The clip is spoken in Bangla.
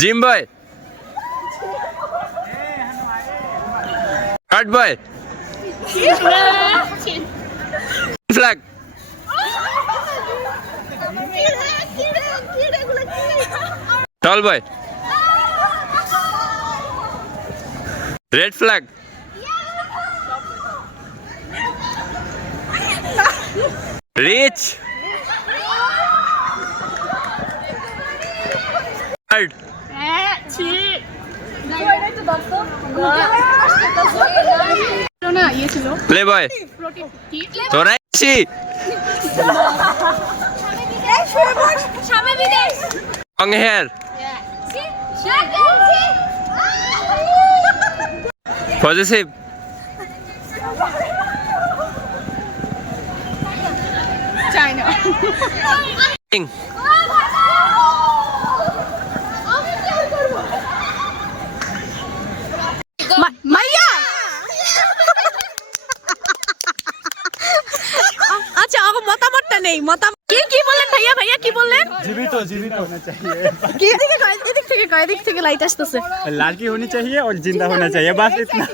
Gym boy, card boy, flag, tall boy, red flag, rich, card, play boy, তোরা লং হেয়ার, পজিটিভ, মাইয়া। আচ্ছা আমার মতামতটা নেই, মতামত কি বললেন ভাইয়া? ভাইয়া কি বললেন? जीवित होना चाहिए, কি এদিক থেকে লাইট আসতেছে। लड़की होनी चाहिए और जिंदा होना चाहिए, बस इतना।